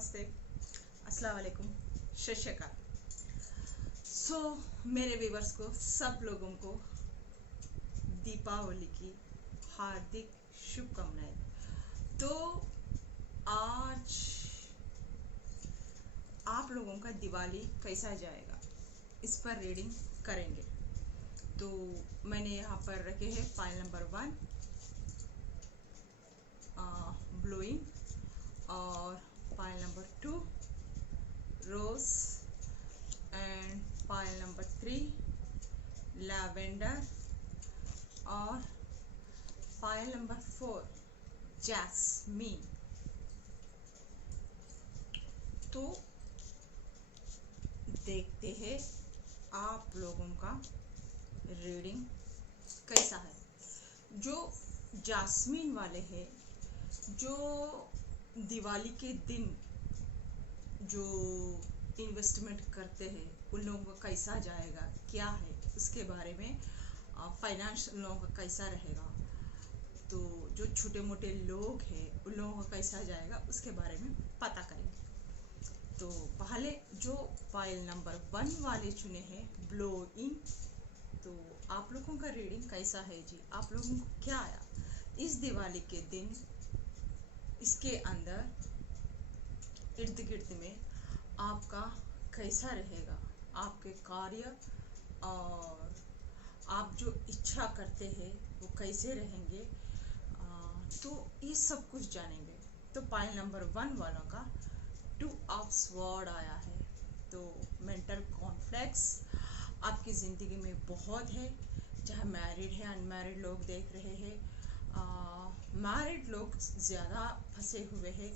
नमस्ते, अस्सलाम वालेकुम, सत श्री अकाल। मेरे व्यूवर्स को, सब लोगों को दीपावली की हार्दिक शुभकामनाएं। तो आज आप लोगों का दिवाली कैसा जाएगा, इस पर रीडिंग करेंगे। तो मैंने यहाँ पर रखे हैं फाइल नंबर 1 ब्लूइंग, और file number 2 rose, and file number 3 lavender, और फाइल नंबर 4 जैस्मीन। तो देखते हैं आप लोगों का रीडिंग कैसा है। जो जैस्मीन वाले हैं, जो दिवाली के दिन जो इन्वेस्टमेंट करते हैं, उन लोगों का कैसा जाएगा, क्या है उसके बारे में, फाइनेंस उन लोगों का कैसा रहेगा। तो जो छोटे मोटे लोग हैं उन लोगों का कैसा जाएगा उसके बारे में पता करेंगे। तो पहले जो फाइल नंबर 1 वाले चुने हैं ब्लोइंग, तो आप लोगों का रीडिंग कैसा है जी, आप लोगों को क्या आया इस दिवाली के दिन, इसके अंदर इर्द गिर्द में आपका कैसा रहेगा, आपके कार्य और आप जो इच्छा करते हैं वो कैसे रहेंगे। तो ये सब कुछ जानेंगे। तो फाइल नंबर 1 वालों का 2 ऑफ स्वॉर्ड आया है। तो मेंटल कॉन्फ्लिक्ट्स आपकी ज़िंदगी में बहुत है, चाहे मैरिड है अनमैरिड लोग देख रहे हैं। मैरिड लोग ज़्यादा फंसे हुए हैं,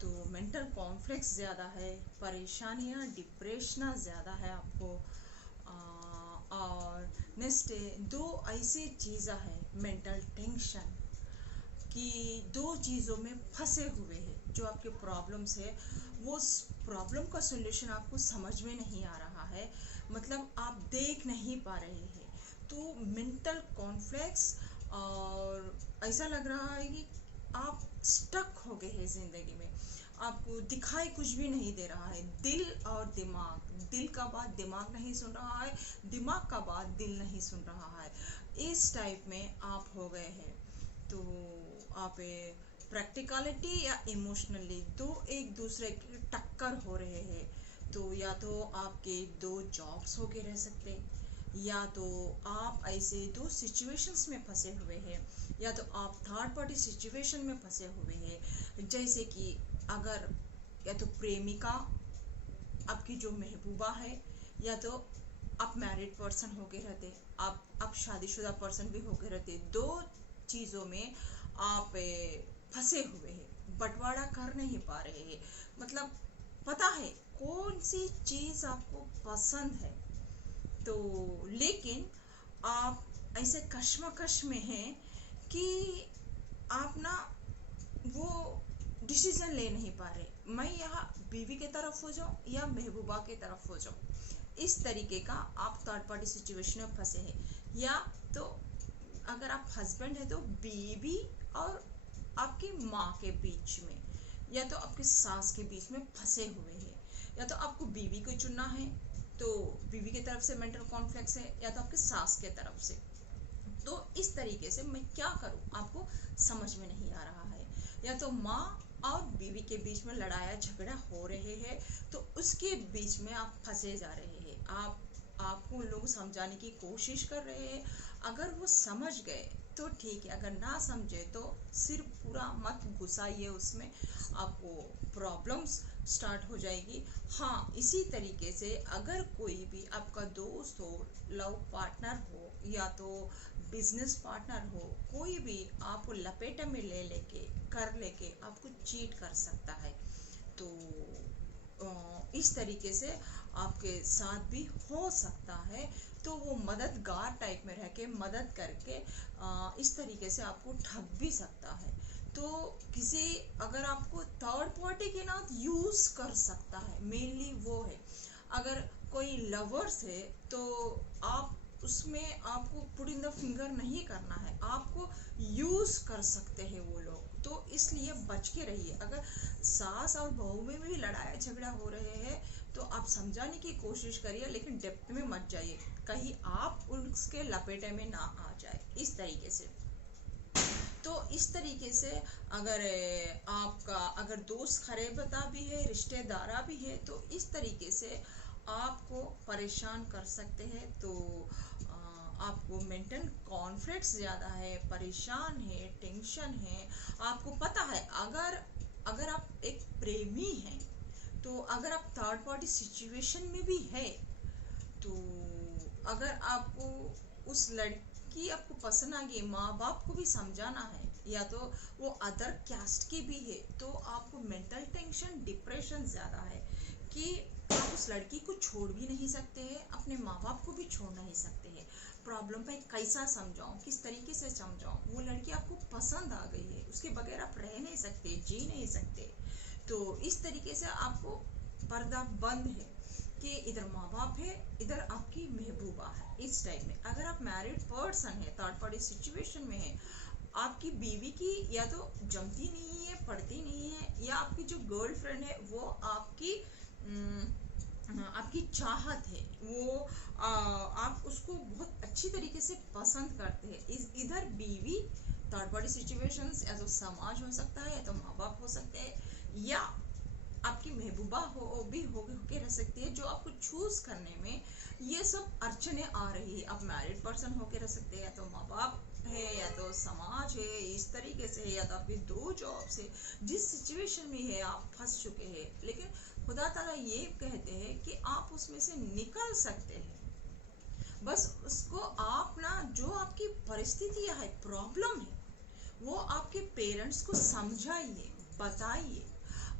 तो मेंटल कॉन्फ्लिक्ट्स ज़्यादा है, परेशानियाँ डिप्रेशन ज़्यादा है आपको। और नेक्स्ट दो ऐसी चीज़ें हैं, मेंटल टेंशन कि 2 चीज़ों में फंसे हुए हैं। जो आपके प्रॉब्लम्स है, वो प्रॉब्लम का सॉल्यूशन आपको समझ में नहीं आ रहा है, मतलब आप देख नहीं पा रहे हैं। तो मेंटल कॉन्फ्लिक्ट्स, और ऐसा लग रहा है कि आप स्टक हो गए हैं ज़िंदगी में, आपको दिखाई कुछ भी नहीं दे रहा है। दिल और दिमाग, दिल का बात दिमाग नहीं सुन रहा है, दिमाग का बात दिल नहीं सुन रहा है, इस टाइप में आप हो गए हैं। तो आप प्रैक्टिकलिटी या इमोशनली दो एक दूसरे की टक्कर हो रहे हैं। तो या तो आपके 2 जॉब्स होके रह सकते, या तो आप ऐसे 2 सिचुएशंस में फंसे हुए हैं, या तो आप थर्ड पार्टी सिचुएशन में फंसे हुए हैं। जैसे कि अगर या तो प्रेमिका आपकी जो महबूबा है, या तो आप मैरिड पर्सन होके रहते, आप शादीशुदा पर्सन भी होके रहते, 2 चीज़ों में आप फंसे हुए हैं, बंटवारा कर नहीं पा रहे हैं। मतलब पता है कौन सी चीज़ आपको पसंद है, तो लेकिन आप ऐसे कश्मकश में हैं कि आप ना वो डिसीजन ले नहीं पा रहे, मैं यहाँ बीवी के तरफ हो जाऊँ या महबूबा के तरफ हो जाऊँ। इस तरीके का आप थर्ड पार्टी सिचुएशन में फंसे हैं। या तो अगर आप हस्बैंड है तो बीवी और आपकी माँ के बीच में, या तो आपके सास के बीच में फंसे हुए हैं। या तो आपको बीवी को चुनना है, तो बीवी की तरफ से मेंटल कॉन्फ्लिक्ट्स है, या तो आपके सास के तरफ से। तो इस तरीके से मैं क्या करूं आपको समझ में नहीं आ रहा है। या तो माँ और बीवी के बीच में लड़ाया झगड़ा हो रहे हैं, तो उसके बीच में आप फंसे जा रहे हैं। आपको उन लोगों को समझाने की कोशिश कर रहे हैं, अगर वो समझ गए तो ठीक है, अगर ना समझे तो सिर्फ पूरा मत घुसाइए उसमें, आपको प्रॉब्लम्स स्टार्ट हो जाएगी। हाँ, इसी तरीके से अगर कोई भी आपका दोस्त हो, लव पार्टनर हो, या तो बिजनेस पार्टनर हो, कोई भी आपको लपेटे में लेके आपको चीट कर सकता है। तो इस तरीके से आपके साथ भी हो सकता है। तो वो मददगार टाइप में रह के मदद करके इस तरीके से आपको ठग भी सकता है। तो किसी अगर आपको थर्ड पार्टी के नाम यूज़ कर सकता है, मेनली वो है। अगर कोई लवर्स है तो आप उसमें आपको पुट इन द फिंगर नहीं करना है, आपको यूज़ कर सकते हैं वो लोग। तो इसलिए बच के रहिए। अगर सास और बहू में भी लड़ाई झगड़ा हो रहे हैं तो आप समझाने की कोशिश करिए, लेकिन डेप्थ में मत जाइए, कहीं आप उसके लपेटे में ना आ जाए इस तरीके से। तो इस तरीके से अगर आपका अगर दोस्त खरेबता भी है, रिश्तेदारा भी है, तो इस तरीके से आपको परेशान कर सकते हैं। तो आपको मेंटल कॉन्फ्लिक्ट्स ज़्यादा है, परेशान है, टेंशन है। आपको पता है अगर अगर आप एक प्रेमी हैं, तो अगर आप थर्ड पार्टी सिचुएशन में भी है, तो अगर आपको उस लड़की आपको पसंद आ गई, माँ बाप को भी समझाना है, या तो वो अदर कास्ट की भी है, तो आपको मेंटल टेंशन डिप्रेशन ज़्यादा है कि आप उस लड़की को छोड़ भी नहीं सकते हैं, अपने माँ बाप को भी छोड़ नहीं सकते हैं। प्रॉब्लम पे कैसा समझाऊँ, किस तरीके से समझाऊँ, वो लड़की आपको पसंद आ गई है, उसके बगैर आप रह नहीं सकते, जी नहीं सकते। तो इस तरीके से आपको पर्दा बंद है कि इधर माँ बाप है, इधर आपकी महबूबा है। इस टाइप में अगर आप मैरिड पर्सन है, थर्ड पार्टी सिचुएशन में है, आपकी बीवी की या तो जमती नहीं है, पड़ती नहीं है, या आपकी जो गर्लफ्रेंड है वो आपकी आपकी चाहत है, वो आप उसको बहुत अच्छी तरीके से पसंद करते हैं। इधर बीवी थर्ड पार्टी सिचुएशंस या तो समाज हो सकता है, या तो माँ बाप हो सकते हैं, या आपकी महबूबा भी होके रह सकती है, जो आपको चूज करने में ये सब अड़चने आ रही है। आप मैरिड पर्सन होके रह सकते हैं, या तो माँ बाप है, या तो समाज है, इस तरीके से है, या तो आपकी दो जॉब से जिस सिचुएशन में है आप फंस चुके हैं, लेकिन खुदा ताला ये कहते हैं कि आप उसमें से निकल सकते हैं। बस उसको आप ना, जो आपकी परिस्थितियां है, प्रॉब्लम है, वो आपके पेरेंट्स को समझाइए, बताइए।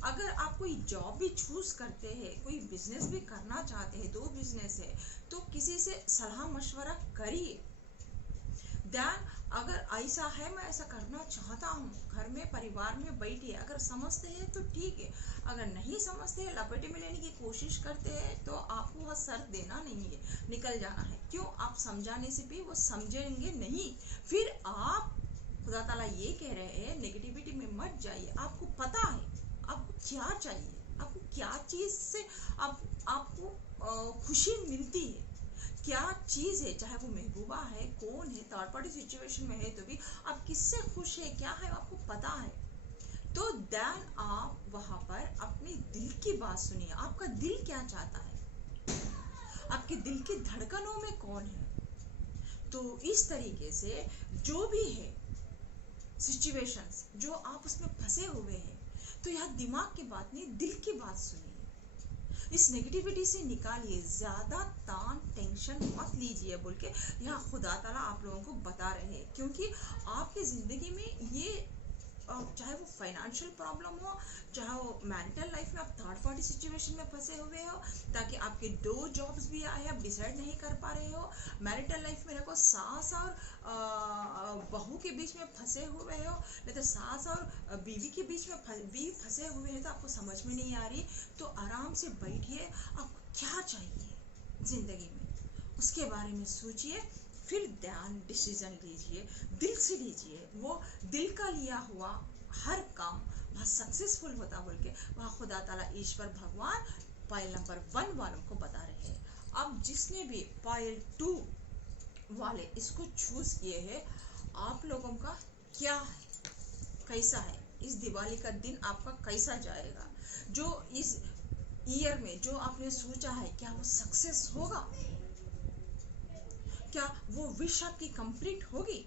अगर आप कोई जॉब भी चूज करते हैं, कोई बिजनेस भी करना चाहते हैं, दो बिजनेस है, तो किसी से सलाह मशवरा करिए। ध्यान, अगर ऐसा है मैं ऐसा करना चाहता हूँ, घर में परिवार में बैठिए, अगर समझते हैं तो ठीक है, अगर नहीं समझते हैं, लपेटे में लेने की कोशिश करते हैं, तो आपको वह सर देना नहीं है, निकल जाना है। क्यों? आप समझाने से भी वो समझेंगे नहीं। फिर आप, खुदा ताला ये कह रहे हैं, नेगेटिविटी में मत जाइए। आपको पता है आपको क्या चाहिए, आपको क्या चीज़ से आपको खुशी मिलती है, क्या चीज़ है, चाहे वो महबूबा है, कौन है, थर्ड पार्टी सिचुएशन में है तो भी आप किससे खुश है, क्या है, आपको पता है। तो देन आप वहाँ पर अपने दिल की बात सुनिए, आपका दिल क्या चाहता है, आपके दिल की धड़कनों में कौन है। तो इस तरीके से जो भी है सिचुएशंस, जो आप उसमें फंसे हुए हैं, तो यहाँ दिमाग की बात नहीं, दिल की बात सुनिए। इस नेगेटिविटी से निकालिए, ज़्यादा तान टेंशन मत लीजिए बोल के यहाँ खुदा ताला आप लोगों को बता रहे हैं। क्योंकि आपकी ज़िंदगी में ये चाहे वो फाइनेंशियल प्रॉब्लम हो, चाहे वो मैरिटल लाइफ में आप थर्ड पार्टी सिचुएशन में फंसे हुए हो, ताकि आपके दो जॉब्स भी आए, आप डिसाइड नहीं कर पा रहे हो, मैरिटल लाइफ में रखो, सास और बहू के बीच में फंसे हुए हो, नहीं तो सास और बीवी के बीच में बीवी फंसे हुए हैं, तो आपको समझ में नहीं आ रही, तो आराम से बैठिए, आपको क्या चाहिए ज़िंदगी में उसके बारे में सोचिए, फिर ध्यान डिसीजन लीजिए, दिल से लीजिए। वो दिल का लिया हुआ हर काम वह सक्सेसफुल होता बोल के वह खुदा ताला ईश्वर भगवान पायल नंबर 1 वालों को बता रहे हैं। अब जिसने भी पायल 2 वाले इसको चूज किए हैं, आप लोगों का क्या है, कैसा है, इस दिवाली का दिन आपका कैसा जाएगा, जो इस ईयर में जो आपने सोचा है, क्या वो सक्सेस होगा, क्या वो विश आपकी कंप्लीट होगी।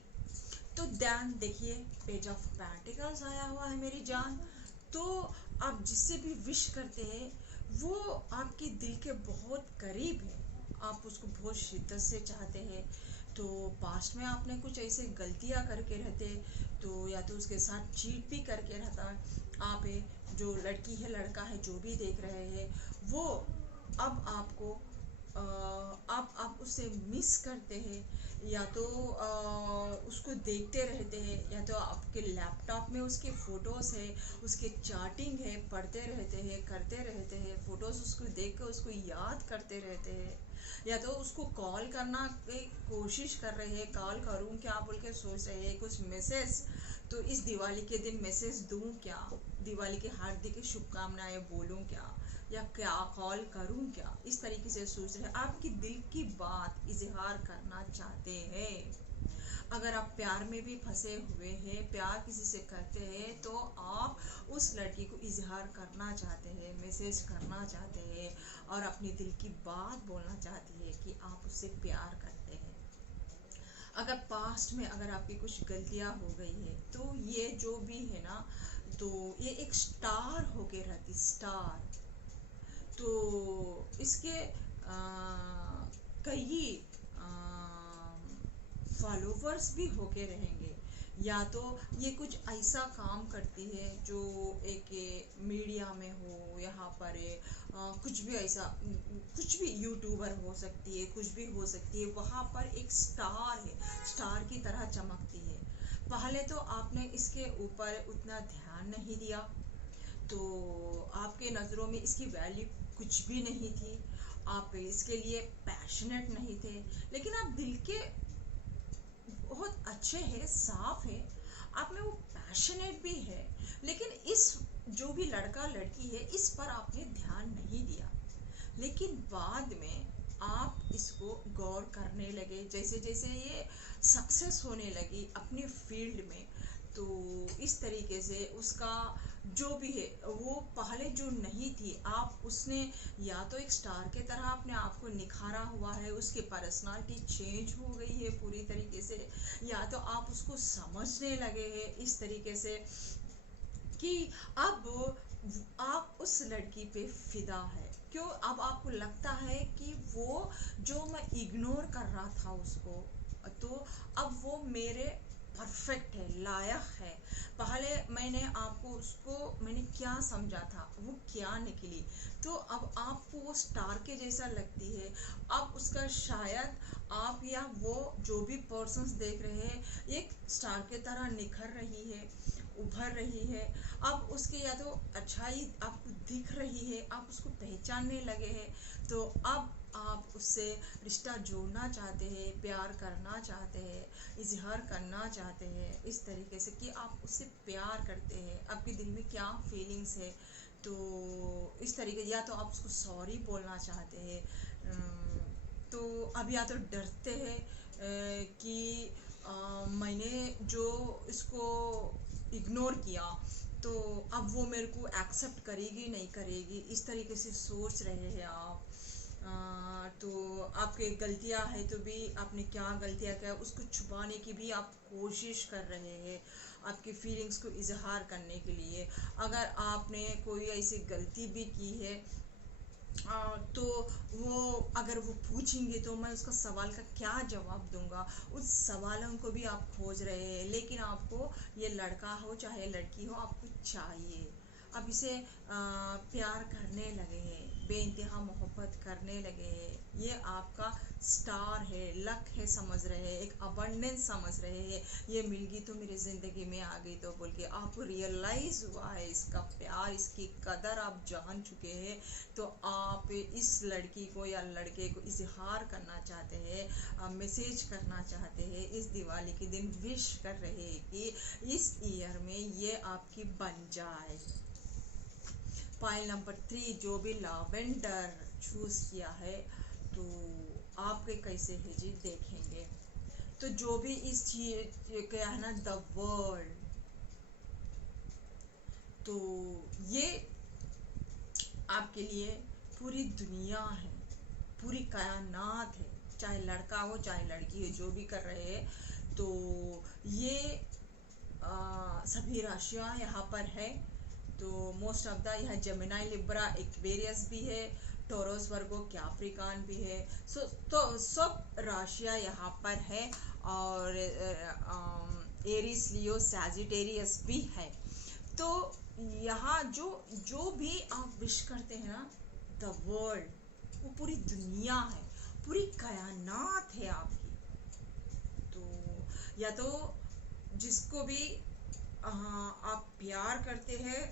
तो ध्यान देखिए, पेज ऑफ पेंटिकल्स आया हुआ है मेरी जान। तो आप जिससे भी विश करते हैं वो आपके दिल के बहुत करीब है, आप उसको बहुत शिद्दत से चाहते हैं। तो पास्ट में आपने कुछ ऐसे गलतियां करके रहते, तो या तो उसके साथ चीट भी करके रहता आप है, जो लड़की है लड़का है जो भी देख रहे हैं, वो अब आपको आप उससे मिस करते हैं, या तो उसको देखते रहते हैं, या तो आपके लैपटॉप में उसके फ़ोटोज़ है, उसके चार्टिंग है, पढ़ते रहते हैं, करते रहते हैं, फ़ोटोज़ उसको देख कर उसको याद करते रहते हैं, या तो उसको कॉल करना की कोशिश कर रहे हैं, कॉल करूं क्या बोल के सोच रहे हैं, कुछ मैसेज। तो इस दिवाली के दिन मैसेज दूं क्या, दिवाली की हार्दिक शुभकामनाएं बोलूं क्या, या क्या कॉल करूं क्या, इस तरीके से सोच रहे हैं। आपकी दिल की बात इजहार करना चाहते हैं। अगर आप प्यार में भी फंसे हुए हैं, प्यार किसी से करते हैं, तो आप उस लड़की को इजहार करना चाहते हैं, मैसेज करना चाहते हैं और अपनी दिल की बात बोलना चाहते हैं कि आप उससे प्यार करते हैं। अगर पास्ट में अगर आपकी कुछ गलतियां हो गई है, तो ये जो भी है ना, तो ये एक स्टार होके रहती, स्टार। तो इसके कई फॉलोवर्स भी होके रहेंगे, या तो ये कुछ ऐसा काम करती है जो एक मीडिया में हो, यहाँ पर कुछ भी ऐसा, कुछ भी यूट्यूबर हो सकती है, कुछ भी हो सकती है, वहाँ पर एक स्टार है, स्टार की तरह चमकती है। पहले तो आपने इसके ऊपर उतना ध्यान नहीं दिया, तो आपके नज़रों में इसकी वैल्यू कुछ भी नहीं थी, आप इसके लिए पैशनेट नहीं थे। लेकिन आप दिल के बहुत अच्छे हैं, साफ है, आप में वो पैशनेट भी है, लेकिन इस जो भी लड़का लड़की है, इस पर आपने ध्यान नहीं दिया। लेकिन बाद में आप इसको गौर करने लगे, जैसे जैसे ये सक्सेस होने लगी अपनी फील्ड में, तो इस तरीके से उसका जो भी है, वो पहले जो नहीं थी, आप उसने या तो एक स्टार के तरह अपने आप को निखारा हुआ है, उसकी पर्सनालिटी चेंज हो गई है पूरी तरीके से, या तो आप उसको समझने लगे हैं इस तरीके से कि अब आप उस लड़की पे फिदा है। क्यों? अब आपको लगता है कि वो जो मैं इग्नोर कर रहा था उसको, तो अब वो मेरे परफेक्ट है, लायक है। पहले मैंने आपको उसको मैंने क्या समझा था, वो क्या निकली, तो अब आपको वो स्टार के जैसा लगती है। अब उसका शायद आप या वो जो भी पर्सन्स देख रहे हैं, एक स्टार के तरह निखर रही है, उभर रही है। अब उसके या तो अच्छाई आपको दिख रही है, आप उसको पहचानने लगे हैं, तो अब आप उससे रिश्ता जोड़ना चाहते हैं, प्यार करना चाहते हैं, इजहार करना चाहते हैं इस तरीके से कि आप उससे प्यार करते हैं, आपके दिल में क्या फीलिंग्स है। तो इस तरीके, या तो आप उसको सॉरी बोलना चाहते हैं, तो अब या तो डरते हैं कि मैंने जो इसको इग्नोर किया, तो अब वो मेरे को एक्सेप्ट करेगी नहीं करेगी, इस तरीके से सोच रहे हैं आप। तो आपके गलतियां है तो भी आपने क्या गलतियां किया उसको छुपाने की भी आप कोशिश कर रहे हैं, आपकी फीलिंग्स को इजहार करने के लिए। अगर आपने कोई ऐसी गलती भी की है, तो वो अगर वो पूछेंगे तो मैं उसका सवाल का क्या जवाब दूंगा, उस सवालों को भी आप खोज रहे हैं। लेकिन आपको ये लड़का हो चाहे लड़की हो, आपको चाहिए, अब इसे प्यार करने लगे हैं, बेइंतहा मोहब्बत करने लगे हैं। ये आपका स्टार है, लक है, समझ रहे हैं, एक अबंडेंस समझ रहे हैं, ये मिल गई तो मेरी ज़िंदगी में आ गई, तो बोल के आपको रियलाइज़ हुआ है इसका प्यार, इसकी कदर आप जान चुके हैं। तो आप इस लड़की को या लड़के को इजहार करना चाहते हैं, मैसेज करना चाहते हैं, इस दिवाली के दिन विश कर रहे हैं कि इस ईयर में ये आपकी बन जाए। फाइल नंबर 3, जो भी लैवेंडर चूज किया है, तो आपके कैसे है जी देखेंगे। तो जो भी इस चीज क्या है ना, द वर्ल्ड, तो ये आपके लिए पूरी दुनिया है, पूरी कायनात है, चाहे लड़का हो चाहे लड़की हो, जो भी कर रहे हैं। तो ये सभी राशियां यहाँ पर है। तो मोस्ट ऑफ द यहाँ जेमिनाई, लिब्रा, एक्वेरियस भी है, टोरस, वर्गो, कैप्रिकॉर्न भी है। तो सब राशियां यहाँ पर है, और एरीज, लियो, सैजिटेरियस भी है। तो यहाँ जो जो भी आप विश करते हैं ना, द वर्ल्ड, वो पूरी दुनिया है, पूरी कायनात है आपकी। तो या तो जिसको भी आप प्यार करते हैं,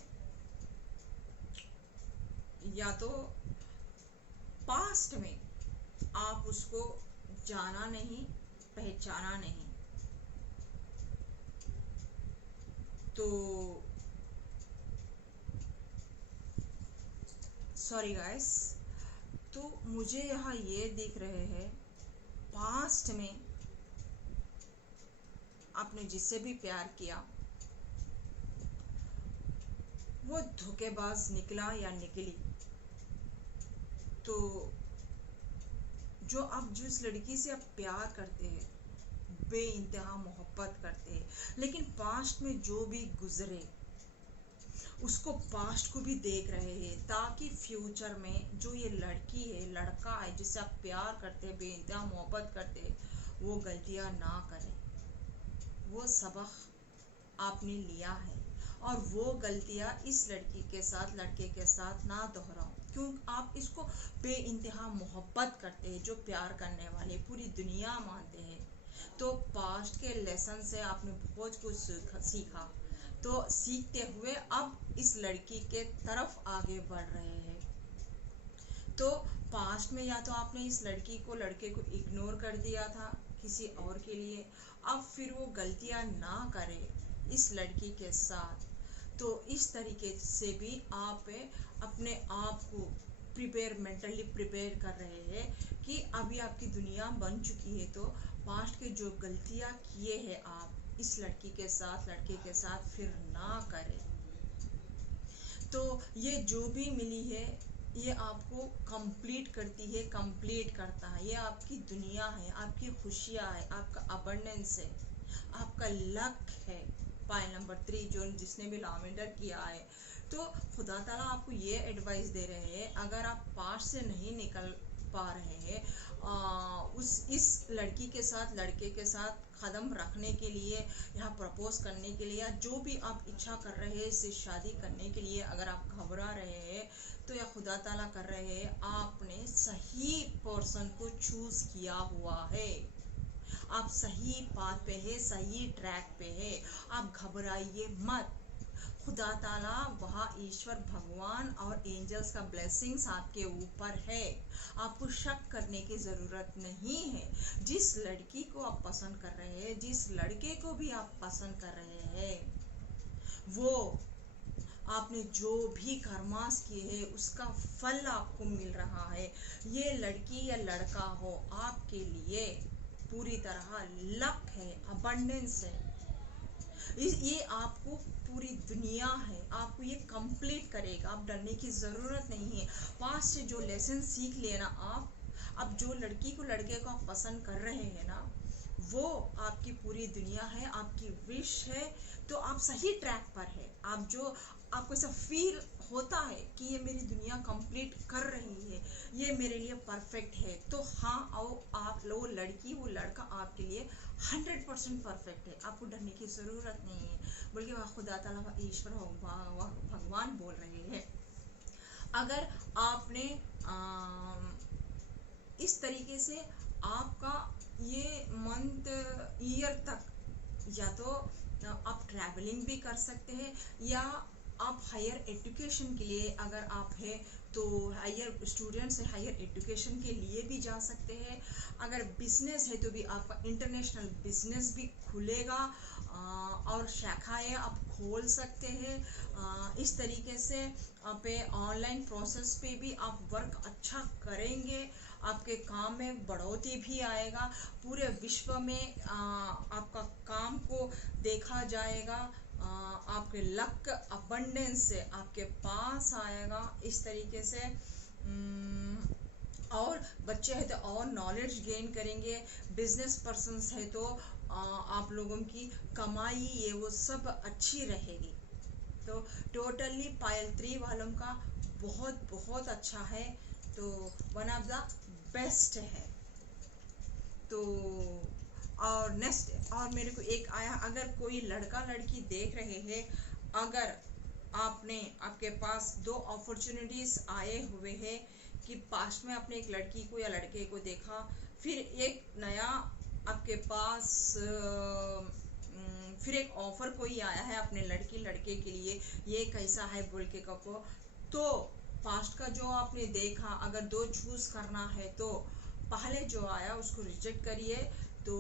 या तो पास्ट में आप उसको जाना नहीं, पहचाना नहीं, तो सॉरी गाइस, तो मुझे यहाँ ये दिख रहे हैं पास्ट में आपने जिससे भी प्यार किया वो धोखेबाज निकला या निकली। तो जो आप जिस लड़की से आप प्यार करते हैं, बेइंतहा मोहब्बत करते हैं, लेकिन पास्ट में जो भी गुजरे उसको पास्ट को भी देख रहे हैं, ताकि फ्यूचर में जो ये लड़की है लड़का है जिससे आप प्यार करते हैं, बेइंतहा मोहब्बत करते हैं, वो गलतियां ना करे। वो सबक आपने लिया है और वो गलतियां इस लड़की के साथ लड़के के साथ ना दोहराओ, क्यों आप इसको बेइंतहा मोहब्बत करते हैं। जो प्यार करने वाले पूरी दुनिया मानते हैं, तो पास्ट के लेसन से आपने बहुत कुछ सीखा। तो सीखते हुए अब इस लड़की के तरफ आगे बढ़ रहे हैं। तो पास्ट में या तो आपने इस लड़की को लड़के को इग्नोर कर दिया था किसी और के लिए, अब फिर वो गलतियां ना करे इस लड़की के साथ। तो इस तरीके से भी आप अपने आप को मेंटली प्रिपेयर कर रहे हैं कि अभी आपकी दुनिया बन चुकी है, तो पास्ट के जो गलतियां किए हैं आप इस लड़की के साथ लड़के के साथ फिर ना करें। तो ये जो भी मिली है ये आपको कंप्लीट करती है, कंप्लीट करता है। ये आपकी दुनिया है, आपकी खुशियाँ है, आपका अबंडेंस है, आपका लक है। पॉइंट नंबर 3 जो जिसने भी लावेंडर किया है, तो खुदा ताला आपको ये एडवाइस दे रहे हैं, अगर आप पास्ट से नहीं निकल पा रहे हैं उस इस लड़की के साथ लड़के के साथ कदम रखने के लिए, यहाँ प्रपोज करने के लिए, या जो भी आप इच्छा कर रहे हैं इससे शादी करने के लिए, अगर आप घबरा रहे हैं तो या खुदा ताला कर रहे हैं आपने सही पर्सन को चूज किया हुआ है। आप सही पाथ पे है, सही ट्रैक पे है। आप घबराइए मत। खुदा ताला वहाँ ईश्वर भगवान और एंजल्स का ब्लेसिंग्स आपके ऊपर है। आपको शक करने की ज़रूरत नहीं है। जिस लड़की को आप पसंद कर रहे हैं, जिस लड़के को भी आप पसंद कर रहे हैं, वो आपने जो भी कर्मास किए हैं उसका फल आपको मिल रहा है। ये लड़की या लड़का हो आपके लिए पूरी तरह लक है, अबंडेंस है। ये आपको पूरी दुनिया है, आपको ये कंप्लीट करेगा। आप डरने की ज़रूरत नहीं है। पास्ट से जो लेसन सीख लेना आप, अब जो लड़की को लड़के को आप पसंद कर रहे हैं ना, वो आपकी पूरी दुनिया है, आपकी विश है। तो आप सही ट्रैक पर है। आप जो आपको ऐसा फील होता है कि ये मेरी दुनिया कंप्लीट कर रही है, ये मेरे लिए परफेक्ट है, तो हाँ आओ आप वो लड़की वो लड़का आपके लिए 100% परफेक्ट है। आपको डरने की ज़रूरत नहीं है, बल्कि वह खुदा ताला ईश्वर भगवान बोल रहे हैं। अगर आपने इस तरीके से आपका ये मंथ ईयर तक या तो आप ट्रैवलिंग भी कर सकते हैं, या आप हायर एजुकेशन के लिए अगर आप है तो हायर स्टूडेंट्स है, हायर एजुकेशन के लिए भी जा सकते हैं। अगर बिजनेस है तो भी आपका इंटरनेशनल बिजनेस भी खुलेगा और शाखाएं आप खोल सकते हैं। इस तरीके से आप ऑनलाइन प्रोसेस पे भी आप वर्क अच्छा करेंगे, आपके काम में बढ़ोतरी भी आएगा। पूरे विश्व में आपका काम को देखा जाएगा। आपके लक अबंडेंस से आपके पास आएगा। इस तरीके से और बच्चे हैं तो और नॉलेज गेन करेंगे। बिजनेस पर्सन्स है तो आप लोगों की कमाई ये वो सब अच्छी रहेगी। तो टोटली पायल 3 वालों का बहुत बहुत अच्छा है, तो वन ऑफ द बेस्ट है। तो और नेक्स्ट और मेरे को एक आया, अगर कोई लड़का लड़की देख रहे हैं, अगर आपके पास 2 अपॉर्चुनिटीज़ आए हुए हैं कि पास्ट में आपने एक लड़की को या लड़के को देखा, फिर एक नया आपके पास फिर एक ऑफर कोई आया है अपने लड़की लड़के के लिए, ये कैसा है बोल के को, तो पास्ट का जो आपने देखा अगर 2 चूज करना है तो पहले जो आया उसको रिजेक्ट करिए। तो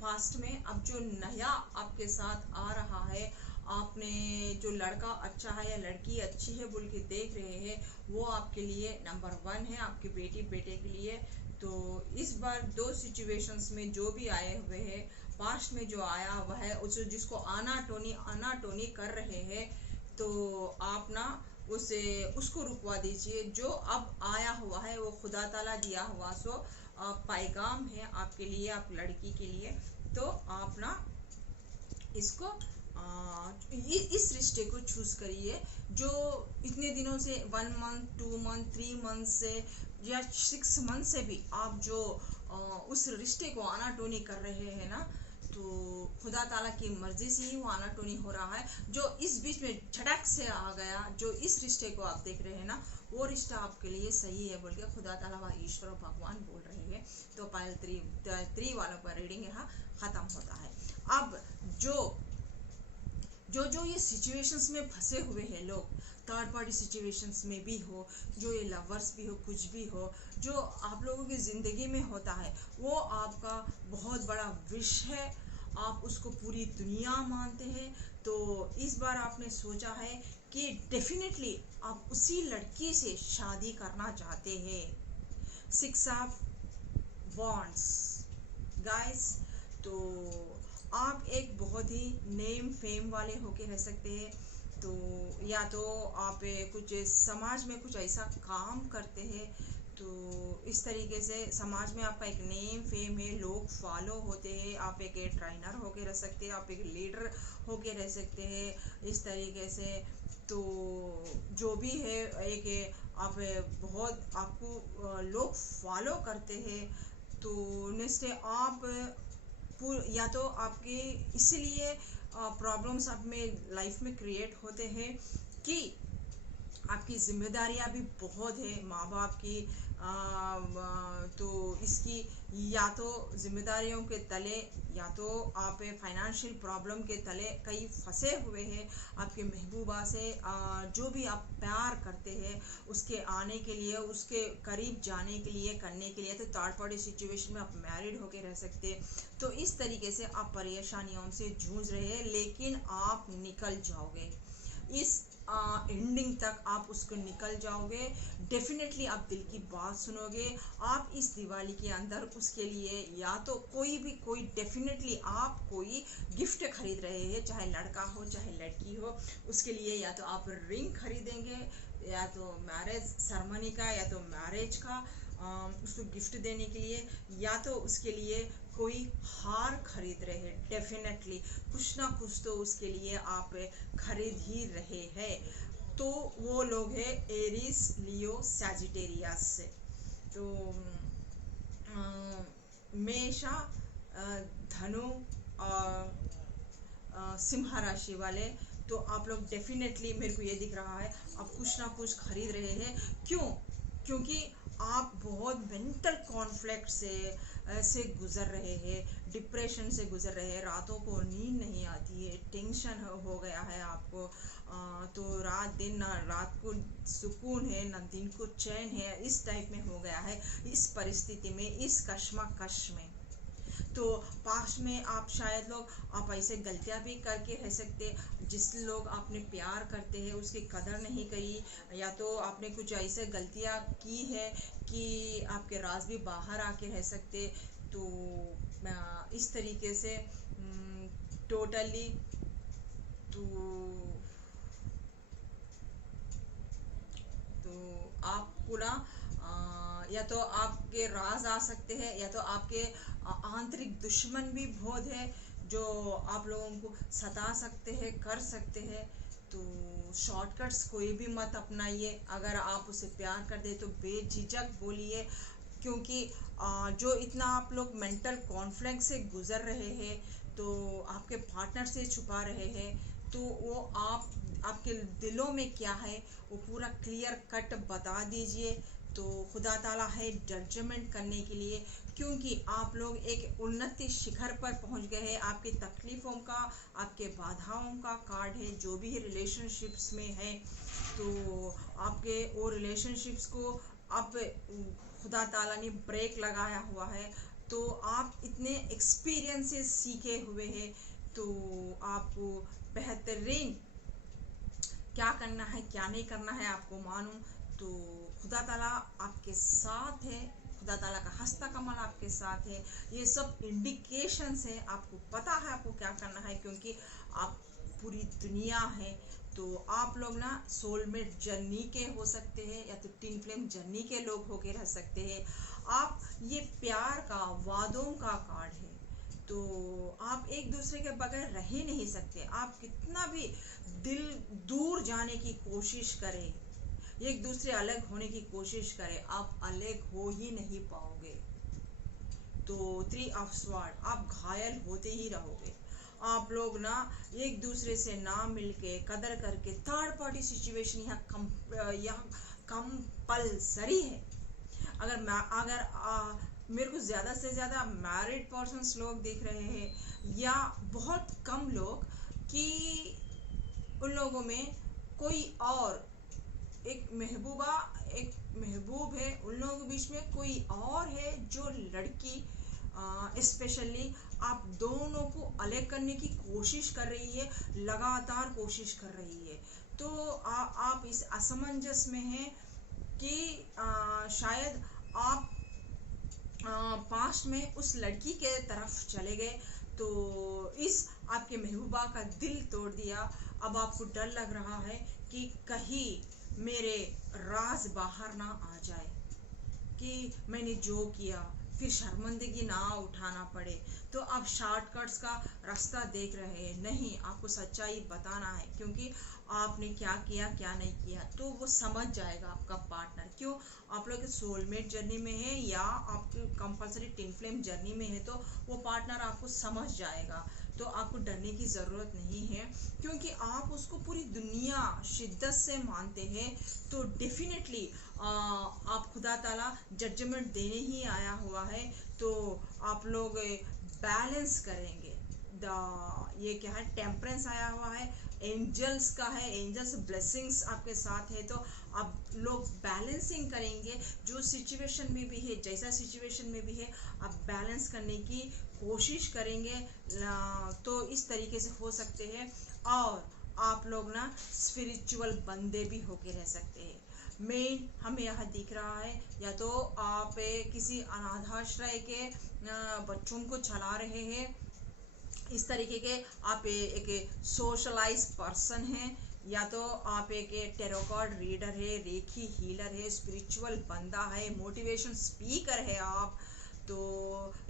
पास्ट में अब जो नया आपके साथ आ रहा है आपने जो लड़का अच्छा है या लड़की अच्छी है बोल के देख रहे हैं, वो आपके लिए नंबर 1 है, आपके बेटी बेटे के लिए। तो इस बार दो सिचुएशंस में जो भी आए हुए हैं, पास्ट में जो आया हुआ है उस जिसको आना टोनी कर रहे हैं, तो आप ना उसे उसको रुकवा दीजिए। जो अब आया हुआ है वो खुदा ताला दिया हुआ सो पैगाम है आपके लिए, आप लड़की के लिए। तो आप ना इसको इस रिश्ते को चूज करिए जो इतने दिनों से 1 मंथ 2 मंथ 3 मंथ से या 6 मंथ से भी आप जो उस रिश्ते को आनाटोनी कर रहे हैं ना, तो खुदा ताला की मर्जी से ही वो आनाटोनी हो रहा है। जो इस बीच में झटक से आ गया, जो इस रिश्ते को आप देख रहे हैं ना, वो रिश्ता आपके लिए सही है बोल के खुदा ताला व ईश्वर भगवान बोल रहे हैं। तो पायल 3 वालों का रीडिंग यहाँ ख़त्म होता है। अब जो ये सिचुएशंस में फंसे हुए हैं लोग, थर्ड पार्टी सिचुएशंस में भी हो, जो ये लवर्स भी हो, कुछ भी हो जो आप लोगों की ज़िंदगी में होता है, वो आपका बहुत बड़ा विश है, आप उसको पूरी दुनिया मानते हैं। तो इस बार आपने सोचा है कि डेफिनेटली आप उसी लड़की से शादी करना चाहते हैं। 6 ऑफ वॉन्ड्स गाइस, तो आप एक बहुत ही नेम फेम वाले होके रह सकते हैं। तो या तो आप कुछ समाज में कुछ ऐसा काम करते हैं, तो इस तरीके से समाज में आपका एक नेम फेम है, लोग फॉलो होते हैं। आप एक ट्रेनर होके रह सकते हैं, आप एक लीडर होके रह सकते हैं इस तरीके से। तो जो भी है एक आप बहुत आपको लोग फॉलो करते हैं। तो नेक्स्ट आप या तो आपके इसलिए प्रॉब्लम्स आप में लाइफ में क्रिएट होते हैं कि आपकी जिम्मेदारियां भी बहुत है माँ बाप की। तो इसकी या तो जिम्मेदारियों के तले, या तो आप फाइनेंशियल प्रॉब्लम के तले कहीं फंसे हुए हैं। आपके महबूबा से जो भी आप प्यार करते हैं उसके आने के लिए, उसके करीब जाने के लिए, करने के लिए, तो थर्ड पार्टी सिचुएशन में आप मैरिड होके रह सकते हैं। तो इस तरीके से आप परेशानियों से जूझ रहे हैं, लेकिन आप निकल जाओगे इस एंडिंग तक, आप उसको निकल जाओगे। डेफिनेटली आप दिल की बात सुनोगे। आप इस दिवाली के अंदर उसके लिए या तो कोई डेफिनेटली आप कोई गिफ्ट खरीद रहे हैं, चाहे लड़का हो चाहे लड़की हो, उसके लिए या तो आप रिंग खरीदेंगे, या तो मैरिज सेरेमनी का, या तो मैरिज का उसको गिफ्ट देने के लिए, या तो उसके लिए कोई हार खरीद रहे हैं। डेफिनेटली कुछ ना कुछ तो उसके लिए आप खरीद ही रहे हैं। तो वो लोग हैं एरीज, लियो, सैजिटेरियस से। तो मेषा, धनु और सिंह राशि वाले, तो आप लोग डेफिनेटली मेरे को ये दिख रहा है आप कुछ ना कुछ खरीद रहे हैं। क्योंकि आप बहुत मेंटल कॉन्फ्लिक्ट से गुजर रहे हैं, डिप्रेशन से गुजर रहे हैं, रातों को नींद नहीं आती है, टेंशन हो गया है आपको। तो रात को सुकून है ना, दिन को चैन है, इस टाइप में हो गया है इस परिस्थिति में, इस कश्मकश में। तो पास्ट में आप शायद लोग आप ऐसे गलतियां भी करके रह सकते, जिस लोग आपने प्यार करते हैं उसकी कदर नहीं करी, या तो आपने कुछ ऐसे गलतियां की है कि आपके राज भी बाहर आके रह सकते। तो इस तरीके से टोटली तो आप पूरा या तो आपके राज आ सकते हैं, या तो आपके आंतरिक दुश्मन भी बहुत है जो आप लोगों को सता सकते हैं, कर सकते हैं। तो शॉर्टकट्स कोई भी मत अपनाइए। अगर आप उसे प्यार कर दे तो बेझिझक बोलिए, क्योंकि जो इतना आप लोग मेंटल कॉन्फ्लिक्ट से गुजर रहे हैं, तो आपके पार्टनर से छुपा रहे हैं, तो वो आपके दिलों में क्या है वो पूरा क्लियर कट बता दीजिए। तो खुदा ताला है जजमेंट करने के लिए, क्योंकि आप लोग एक उन्नति शिखर पर पहुंच गए हैं। आपकी तकलीफ़ों का, आपके बाधाओं का कार्ड है जो भी रिलेशनशिप्स में है। तो आपके वो रिलेशनशिप्स को अब खुदा ताला ने ब्रेक लगाया हुआ है। तो आप इतने एक्सपीरियंसेस सीखे हुए हैं, तो आपको बेहतरीन क्या करना है क्या नहीं करना है आपको मालूम, तो खुदा ताला आपके साथ है, खुदा ताला का हस्ता कमल आपके साथ है। ये सब इंडिकेशंस है, आपको पता है आपको क्या करना है, क्योंकि आप पूरी दुनिया है तो आप लोग ना सोलमेट जर्नी के हो सकते हैं या तो टिन फ्लेम जर्नी के लोग होके रह सकते हैं। आप ये प्यार का वादों का कार्ड है, तो आप एक दूसरे के बगैर रह ही नहीं सकते। आप कितना भी दिल दूर जाने की कोशिश करें, एक दूसरे अलग होने की कोशिश करें, आप अलग हो ही नहीं पाओगे। तो 3 ऑफ स्वॉर्ड, आप घायल होते ही रहोगे। आप लोग ना एक दूसरे से ना मिलके कदर करके, थर्ड पार्टी सिचुएशन यहाँ कंपल्सरी है। अगर मेरे को ज़्यादा से ज़्यादा मैरिड पर्सन्स लोग दिख रहे हैं, या बहुत कम लोग कि उन लोगों में कोई और एक महबूबा एक महबूब है, उन लोगों के बीच में कोई और है जो लड़की स्पेशली आप दोनों को अलग करने की कोशिश कर रही है, लगातार कोशिश कर रही है। तो आप इस असमंजस में हैं कि शायद आप पास्ट में उस लड़की के तरफ चले गए, तो इस आपके महबूबा का दिल तोड़ दिया। अब आपको डर लग रहा है कि कहीं मेरे राज बाहर ना आ जाए, कि मैंने जो किया फिर शर्मिंदगी ना उठाना पड़े। तो आप शॉर्टकट्स का रास्ता देख रहे हैं, नहीं, आपको सच्चाई बताना है, क्योंकि आपने क्या किया क्या नहीं किया तो वो समझ जाएगा आपका पार्टनर। क्यों, आप लोग सोलमेट जर्नी में है या आपके कंपलसरी टिन फ्लेम जर्नी में है, तो वो पार्टनर आपको समझ जाएगा। तो आपको डरने की ज़रूरत नहीं है, क्योंकि आप उसको पूरी दुनिया शिद्दत से मानते हैं। तो डेफिनेटली आप खुदा ताला जजमेंट देने ही आया हुआ है, तो आप लोग बैलेंस करेंगे। ये क्या है, टेम्परेंस आया हुआ है, एंजल्स का है, एंजल्स ब्लेसिंग्स आपके साथ है। तो आप लोग बैलेंसिंग करेंगे, जो सिचुएशन में भी है, जैसा सिचुएशन में भी है, आप बैलेंस करने की कोशिश करेंगे। तो इस तरीके से हो सकते हैं। और आप लोग ना स्पिरिचुअल बंदे भी होके रह सकते हैं। मेन हमें यह दिख रहा है, या तो आप किसी अनाथाश्रय के बच्चों को चला रहे हैं, इस तरीके के आप एक सोशलाइज पर्सन हैं, या तो आप एक टेरो कार्ड रीडर है, रेखी हीलर है, स्पिरिचुअल बंदा है, मोटिवेशन स्पीकर है आप। तो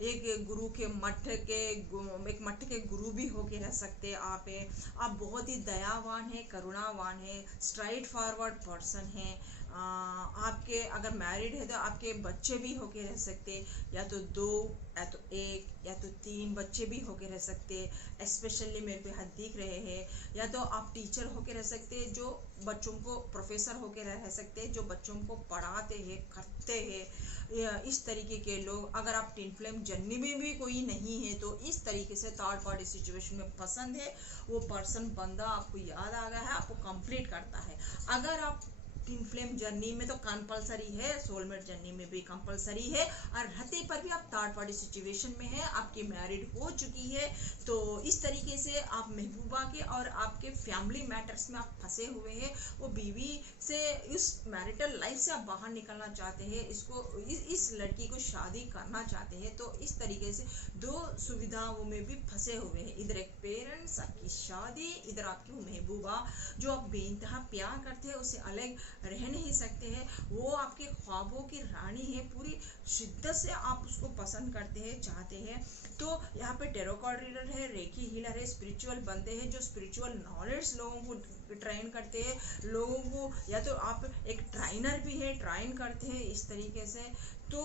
एक गुरु के एक मठ के गुरु भी होके रह सकते आप बहुत ही दयावान है, करुणावान है, स्ट्राइट फॉरवर्ड पर्सन है। आपके अगर मैरिड है तो आपके बच्चे भी होके रह सकते, या तो 2 या तो 1 या तो 3 बच्चे भी होके रह सकते। स्पेशली मेरे पे हाथ दिख रहे हैं, या तो आप टीचर होके रह सकते, जो बच्चों को प्रोफेसर होके रह सकते, जो बच्चों को पढ़ाते हैं, करते हैं। इस तरीके के लोग, अगर आप टिन फ्लेम जर्नी में भी कोई नहीं है, तो इस तरीके से थर्ड पार्टी सिचुएशन में पसंद है, वो पर्सन बंदा आपको याद आ गया है, आपको कंप्लीट करता है। अगर आप टिन फ्लेम जर्नी में तो कंपलसरी है, सोलमेट जर्नी में भी कंपलसरी है, और रहते पर भी आप थर्ड पार्टी सिचुएशन में है, आपकी मैरिड हो चुकी है, तो इस तरीके से आप महबूबा के और आपके फैमिली मैटर्स में आप फंसे हुए हैं। वो बीवी से इस मैरिटल लाइफ से आप बाहर निकलना चाहते हैं, इस लड़की को शादी करना चाहते हैं। तो इस तरीके से 2 सुविधाओं में भी फंसे हुए हैं, इधर एक पेरेंट्स, आपकी शादी, इधर आपकी वो महबूबा जो आप बेइंतहा प्यार करते हैं, उससे अलग रह नहीं सकते हैं। वो आपके ख्वाबों की रानी है, पूरी शिद्दत से आप उसको पसंद करते हैं, चाहते हैं। तो यहाँ पे टेरो कार्ड रीडर है, रेकी हीलर है, स्पिरिचुअल बंदे हैं जो स्पिरिचुअल नॉलेज लोगों को ट्रेन करते हैं, लोगों को, या तो आप एक ट्रेनर भी है, ट्रेन करते हैं इस तरीके से। तो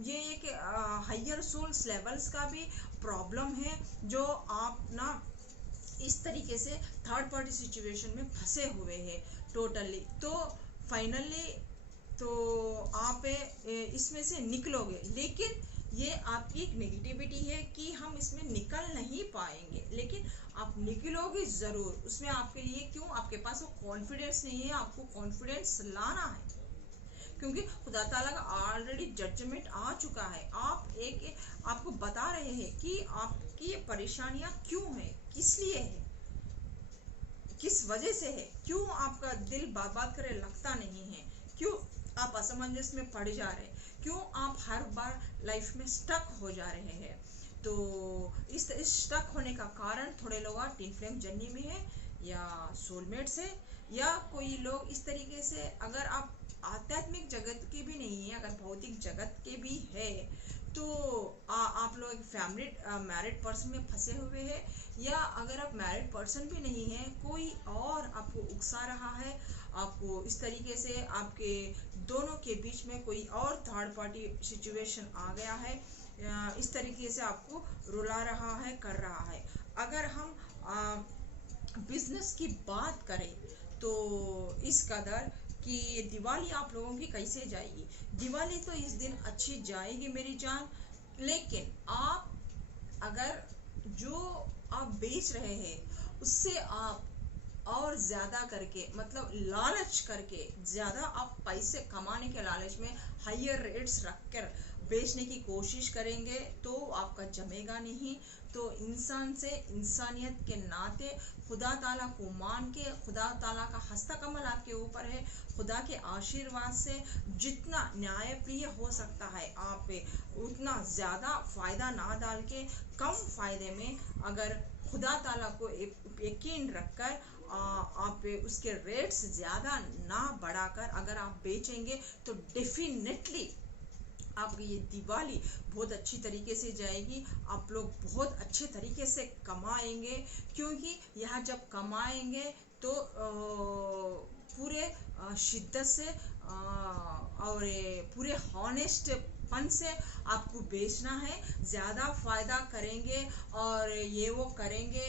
ये एक हायर सोल्स लेवल्स का भी प्रॉब्लम है, जो आप ना इस तरीके से थर्ड पार्टी सिचुएशन में फंसे हुए हैं टोटली। तो फाइनली तो आप इसमें से निकलोगे, लेकिन ये आपकी एक नेगेटिविटी है कि हम इसमें निकल नहीं पाएंगे, लेकिन आप निकलोगे ज़रूर उसमें। आपके लिए क्यों, आपके पास वो कॉन्फिडेंस नहीं है, आपको कॉन्फिडेंस लाना है, क्योंकि खुदा ताला का ऑलरेडी जजमेंट आ चुका है। आपको बता रहे हैं कि आपकी ये परेशानियां क्यों है, किस लिए है। किस वजह से है, क्यों आपका दिल बात बात करे लगता नहीं है, क्यों आप असमंजस में पड़ जा रहे हैं, क्यों आप हर बार लाइफ में स्टक हो जा रहे हैं। तो इस स्टक होने का कारण थोड़े लोग ट्विन फ्लेम जर्नी में है, या सोलमेट से, या कोई लोग इस तरीके से, अगर आप आध्यात्मिक जगत के भी नहीं है, अगर भौतिक जगत के भी है, तो आप लोग एक फैमिली मैरिड पर्सन में फंसे हुए हैं, या अगर आप मैरिड पर्सन भी नहीं है, कोई और आपको उकसा रहा है, आपको इस तरीके से आपके दोनों के बीच में कोई और थर्ड पार्टी सिचुएशन आ गया है, इस तरीके से आपको रुला रहा है, कर रहा है। अगर हम बिजनेस की बात करें तो इस कदर कि दिवाली आप लोगों की कैसे जाएगी, दिवाली तो इस दिन अच्छी जाएगी मेरी जान, लेकिन आप अगर जो आप बेच रहे हैं उससे आप और ज़्यादा करके, मतलब लालच करके ज़्यादा आप पैसे कमाने के लालच में हायर रेट्स रखकर बेचने की कोशिश करेंगे तो आपका जमेगा नहीं। तो इंसान से इंसानियत के नाते खुदा ताला को मान के, खुदा ताला का हस्ता कमल आपके ऊपर है, खुदा के आशीर्वाद से जितना न्यायप्रिय हो सकता है आप उतना ज़्यादा फ़ायदा ना डाल के कम फ़ायदे में, अगर खुदा ताला को यकीन रखकर आप उसके रेट्स ज़्यादा ना बढ़ाकर अगर आप बेचेंगे तो डेफिनेटली आपकी ये दिवाली बहुत अच्छी तरीके से जाएगी, आप लोग बहुत अच्छे तरीके से कमाएंगे, क्योंकि यहाँ जब कमाएंगे तो पूरे शिद्दत से और पूरे हॉनेस्ट पन से आपको बेचना है, ज़्यादा फ़ायदा करेंगे और ये वो करेंगे,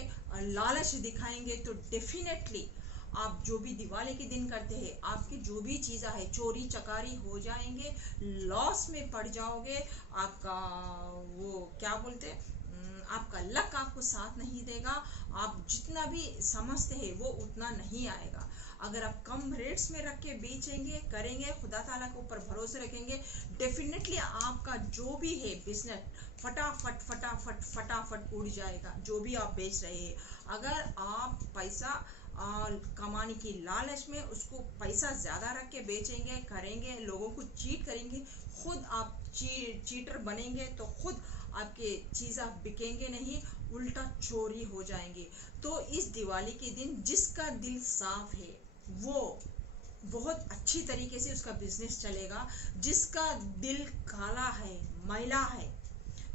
लालच दिखाएंगे तो डेफिनेटली आप जो भी दिवाली के दिन करते हैं, आपकी जो भी चीज़ें है चोरी चकारी हो जाएंगे, लॉस में पड़ जाओगे, आपका वो क्या बोलते हैं, आपका लक आपको साथ नहीं देगा, आप जितना भी समझते हैं वो उतना नहीं आएगा। अगर आप कम रेट्स में रख के बेचेंगे करेंगे, खुदा ताला के ऊपर भरोसे रखेंगे, डेफिनेटली आपका जो भी है बिजनेस फटाफट फटाफट फटाफट उड़ जाएगा, जो भी आप बेच रहे हैं। अगर आप पैसा कमाने की लालच में उसको पैसा ज़्यादा रख के बेचेंगे करेंगे, लोगों को चीट करेंगे, खुद आप चीटर बनेंगे तो खुद आपके चीज़ें बिकेंगे नहीं, उल्टा चोरी हो जाएंगे। तो इस दिवाली के दिन जिसका दिल साफ है वो बहुत अच्छी तरीके से उसका बिजनेस चलेगा, जिसका दिल काला है मैला है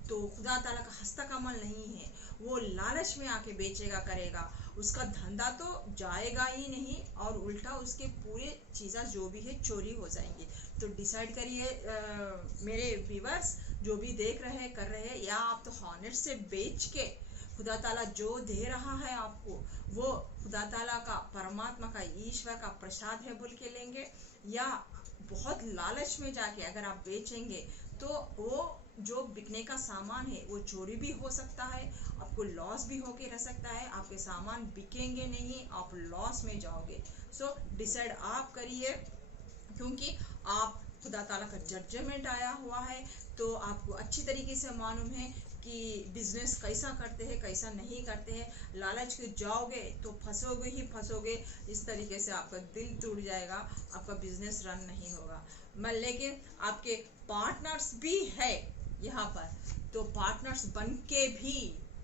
तो खुदा ताला का हस्ता कमल नहीं है, वो लालच में आके बेचेगा करेगा, उसका धंधा तो जाएगा ही नहीं और उल्टा उसके पूरे चीज़ें जो भी है चोरी हो जाएंगी। तो डिसाइड करिए मेरे व्यूअर्स जो भी देख रहे हैं कर रहे हैं, या आप तो हॉनेस्ट से बेच के खुदा ताला जो दे रहा है आपको वो खुदा ताला का, परमात्मा का, ईश्वर का प्रसाद है बोल के लेंगे, या बहुत लालच में जाके अगर आप बेचेंगे तो वो जो बिकने का सामान है वो चोरी भी हो सकता है, आपको लॉस भी होके रह सकता है, आपके सामान बिकेंगे नहीं, आप लॉस में जाओगे। सो डिसाइड आप करिए, क्योंकि आप खुदा ताला का जजमेंट आया हुआ है तो आपको अच्छी तरीके से मालूम है कि बिजनेस कैसा करते हैं कैसा नहीं करते हैं। लालच के जाओगे तो फंसोगे ही फंसोगे, इस तरीके से आपका दिल टूट जाएगा, आपका बिजनेस रन नहीं होगा। लेकिन आपके पार्टनर्स भी है यहाँ पर, तो पार्टनर्स बन के भी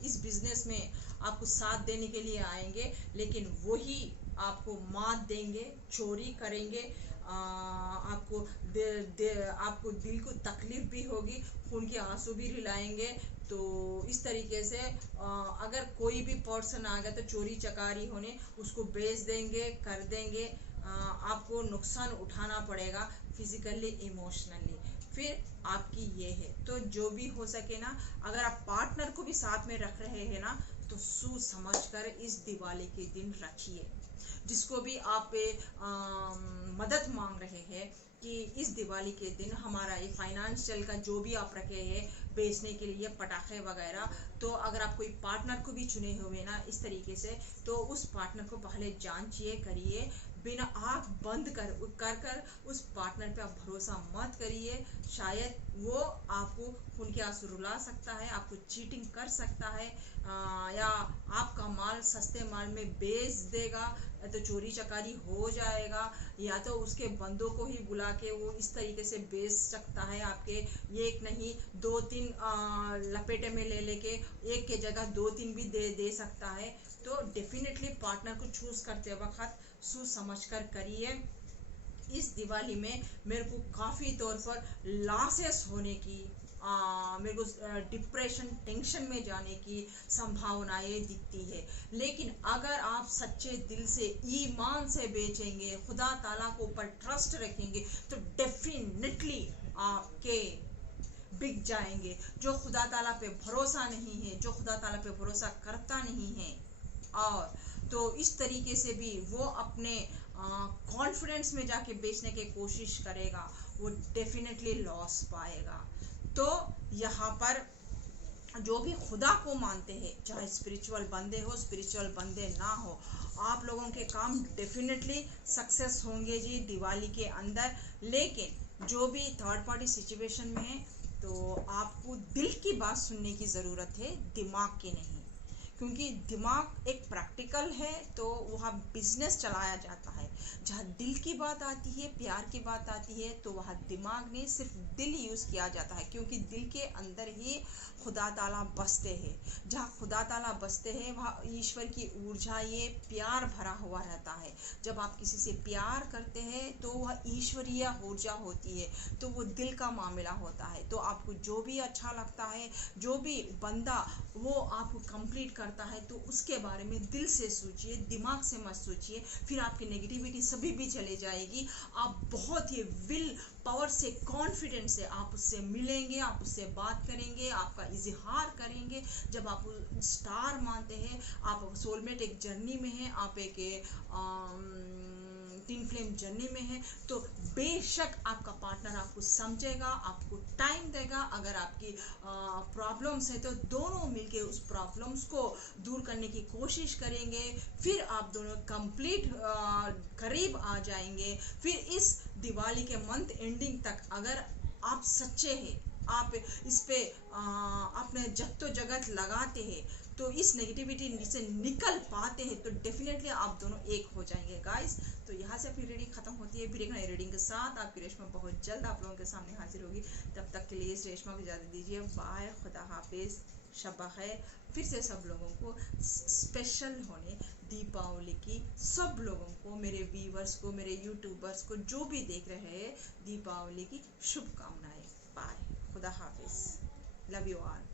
इस बिजनेस में आपको साथ देने के लिए आएंगे, लेकिन वही आपको मात देंगे, चोरी करेंगे, आपको आपको दिल को तकलीफ भी होगी, खून के आंसू भी रुलाएंगे। तो इस तरीके से अगर कोई भी पर्सन आ गया तो चोरी चकारी होने उसको बेच देंगे कर देंगे, आपको नुकसान उठाना पड़ेगा फिजिकली इमोशनली, फिर आपकी ये है। तो जो भी हो सके ना, अगर आप पार्टनर को भी साथ में रख रहे हैं ना तो सोच समझ कर इस दिवाली के दिन रखिए। जिसको भी आप मदद मांग रहे हैं कि इस दिवाली के दिन हमारा ये फाइनेंशियल का जो भी आप रखे हैं बेचने के लिए पटाखे वगैरह, तो अगर आप कोई पार्टनर को भी चुने हुए ना इस तरीके से, तो उस पार्टनर को पहले जांचिए करिए, बिना आँख बंद कर उस पार्टनर पे आप भरोसा मत करिए। शायद वो आपको उनके आंसू रुला सकता है, आपको चीटिंग कर सकता है, या आपका माल सस्ते माल में बेच देगा, या तो चोरी चकारी हो जाएगा, या तो उसके बंदों को ही बुला के वो इस तरीके से बेच सकता है आपके, एक नहीं दो तीन लपेटे में ले लेके एक के जगह दो तीन भी दे सकता है। तो डेफिनेटली पार्टनर को चूज करते वक्त सोच समझ कर करिए। इस दिवाली में मेरे को काफ़ी तौर पर लॉसेस होने की, मेरे को डिप्रेशन टेंशन में जाने की संभावनाएं दिखती है। लेकिन अगर आप सच्चे दिल से ईमान से बेचेंगे, खुदा ताला को ऊपर ट्रस्ट रखेंगे, तो डेफिनेटली आपके बिक जाएंगे। जो खुदा ताला पे भरोसा नहीं है, जो खुदा ताला पे भरोसा करता नहीं है, और तो इस तरीके से भी वो अपने कॉन्फिडेंस में जाके बेचने की कोशिश करेगा, वो डेफिनेटली लॉस पाएगा। तो यहाँ पर जो भी खुदा को मानते हैं, चाहे स्पिरिचुअल बंदे हो स्पिरिचुअल बंदे ना हो, आप लोगों के काम डेफिनेटली सक्सेस होंगे जी दिवाली के अंदर। लेकिन जो भी थर्ड पार्टी सिचुएशन में है, तो आपको दिल की बात सुनने की ज़रूरत है, दिमाग की नहीं। क्योंकि दिमाग एक प्रैक्टिकल है, तो वहाँ बिजनेस चलाया जाता है। जहाँ दिल की बात आती है, प्यार की बात आती है, तो वहाँ दिमाग नहीं सिर्फ दिल यूज़ किया जाता है। क्योंकि दिल के अंदर ही खुदा ताला बसते हैं। जहाँ खुदा ताला बसते हैं वहाँ ईश्वर की ऊर्जा, ये प्यार भरा हुआ रहता है। जब आप किसी से प्यार करते हैं तो वह ईश्वरीय ऊर्जा होती है, तो वो दिल का मामला होता है। तो आपको जो भी अच्छा लगता है, जो भी बंदा वो आपको कंप्लीट करता है, तो उसके बारे में दिल से सोचिए, दिमाग से मत सोचिए। फिर आपकी नेगेटिविटी सभी भी चले जाएगी। आप बहुत ही विल पावर से, कॉन्फिडेंस से आप उससे मिलेंगे, आप उससे बात करेंगे, आपका इजहार करेंगे। जब आप स्टार मानते हैं, आप सोलमेट एक जर्नी में है, आप एक टिन फ्लेम जर्नी में है, तो बेशक आपका पार्टनर आपको समझेगा, आपको टाइम देगा। अगर आपकी प्रॉब्लम्स है तो दोनों मिलके उस प्रॉब्लम्स को दूर करने की कोशिश करेंगे। फिर आप दोनों कंप्लीट करीब आ जाएंगे। फिर इस दिवाली के मंथ एंडिंग तक अगर आप सच्चे हैं, आप इस पे अपने जद्दोजहद लगाते हैं, तो इस नेगेटिविटी से निकल पाते हैं, तो डेफिनेटली आप दोनों एक हो जाएंगे गाइस। तो यहाँ से अपनी रीडिंग खत्म होती है। फिर एक नई रीडिंग के साथ आपकी रेशमा बहुत जल्द आप लोगों के सामने हाजिर होगी। तब तक के लिए इस रेशमा को इजाज़त दीजिए। बाय, खुदा हाफिज, शब खैर। फिर से सब लोगों को स्पेशल होने दीपावली की, सब लोगों को, मेरे व्यूवर्स को, मेरे यूट्यूबर्स को, जो भी देख रहे हैं, दीपावली की शुभकामनाएं। बाय, खुदा हाफिज, लव यू ऑल।